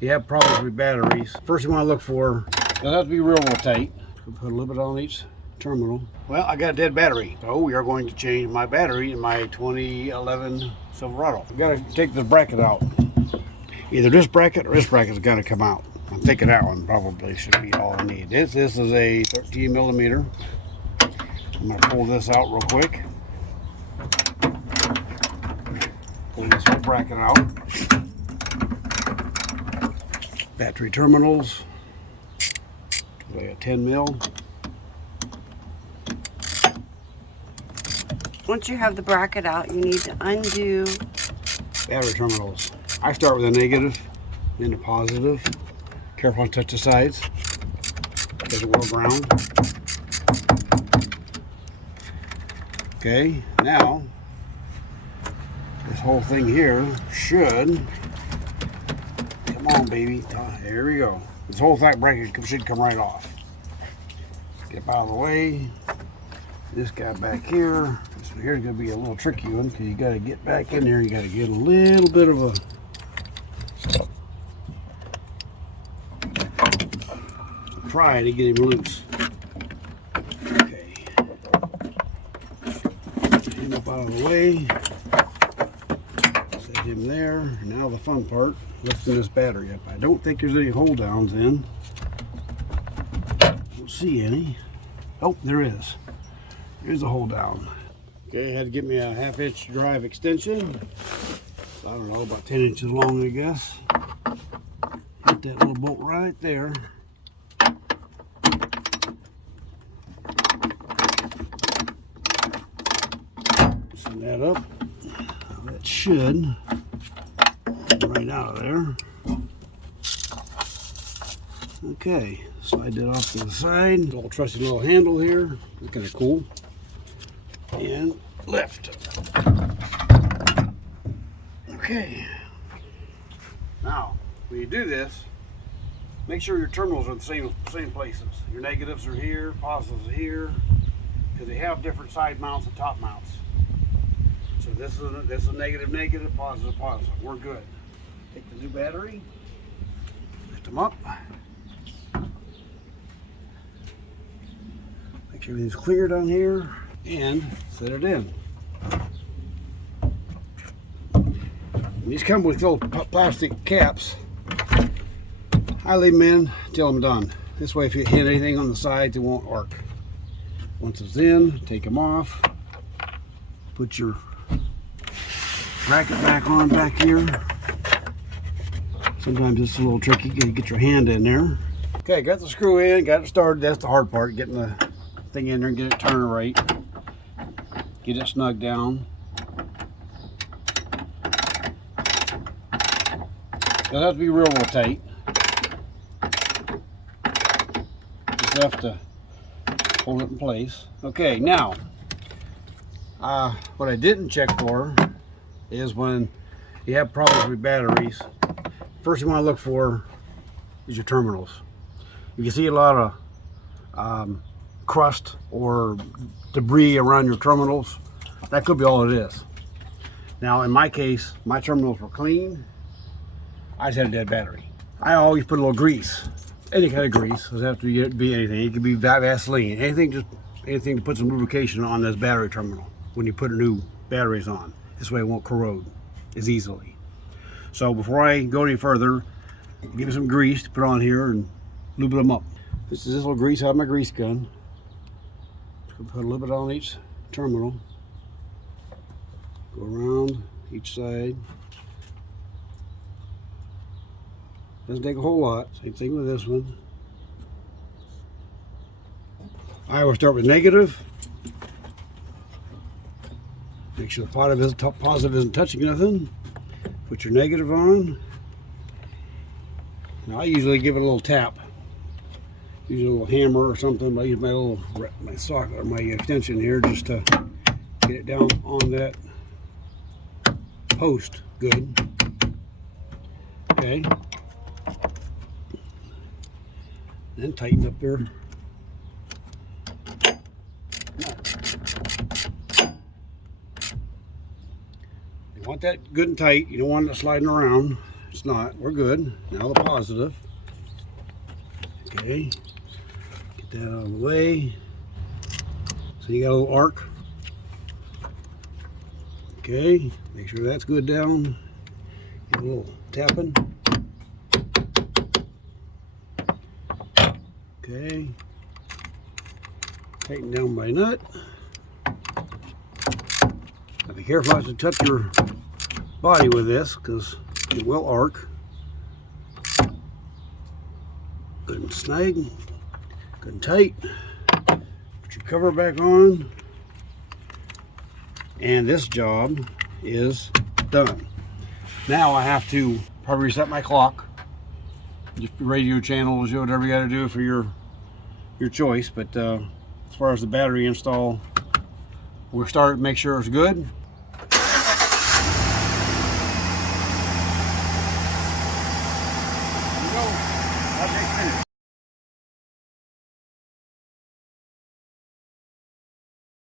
you have problems with batteries, first you want to look for, it'll have to be real tight. Put a little bit on each terminal. Well, I got a dead battery, so we are going to change my battery in my 2011 Silverado. We got to take the bracket out. Either this bracket or this bracket's got to come out. I'm thinking that one probably should be all I need. This is a 13 millimeter. I'm going to pull this out real quick. Pull this whole bracket out. Battery terminals. Weigh a 10 mil. Once you have the bracket out, you need to undo Battery terminals. I start with a negative, then a positive. Careful not to touch the sides, because it will ground. Okay, now this whole thing here should, come on baby, there we go. This whole flat bracket should come right off. Get out of the way. This guy back here, this one here is going to be a little tricky one because you got to get back in there. You got to get a little bit of a try to get him loose. Okay. Get him up out of the way. Set him there. Now the fun part, lifting this battery up. I don't think there's any hold downs in. Don't see any. Oh, there is. Here's a hold down. Okay, I had to get me a 1/2 inch drive extension. I don't know, about 10 inches long, I guess. Hit that little bolt right there. Send that up. Now that should come right out of there. Okay, slide that off to the side. Little trusty little handle here. It's kind of cool. And lift. Okay. Now, when you do this, make sure your terminals are the same places. Your negatives are here, positives are here, because they have different side mounts and top mounts. So this is a negative, negative, positive, positive. We're good. Take the new battery, lift them up. Make sure everything's clear down here and set it in. And these come with little plastic caps. I leave them in until I'm done. This way if you hit anything on the sides it won't arc. Once it's in, take them off. Put your bracket back on back here. Sometimes it's a little tricky. You gotta get your hand in there. Okay, got the screw in, got it started. That's the hard part, getting the thing in there and get it turned right. Get it snug down. It'll have to be real tight. Just have to hold it in place. Okay, now, what I didn't check for is when you have problems with batteries, first you want to look for is your terminals. If you see a lot of crust or debris around your terminals, that could be all it is. Now in my case, my terminals were clean. I just had a dead battery. I always put a little grease, any kind of grease. It doesn't have to be anything. It could be Vaseline, anything to put some lubrication on this battery terminal when you put new batteries on. This way it won't corrode as easily. So before I go any further, give me some grease to put on here and lube them up. This is this little grease out of my grease gun. Put a little bit on each terminal. Go around each side. Doesn't take a whole lot. Same thing with this one. I always start with negative. Make sure the positive isn't touching nothing. Put your negative on. Now I usually give it a little tap. Use a little hammer or something. I use my socket or my extension here just to get it down on that post. Good. Okay. Then tighten up there. You want that good and tight. You don't want it sliding around. It's not. We're good. Now the positive. Okay. Get that out of the way. So you got a little arc. Okay. Make sure that's good down. Get a little tapping. Okay. Tighten down my nut. Now be careful not to touch your body with this because it will arc. Good and snug. Good and tight. Put your cover back on. And this job is done. Now I have to probably reset my clock. Just radio channels, whatever you got to do for your choice. But as far as the battery install, we'll start to make sure it's good. There you go. Project finished.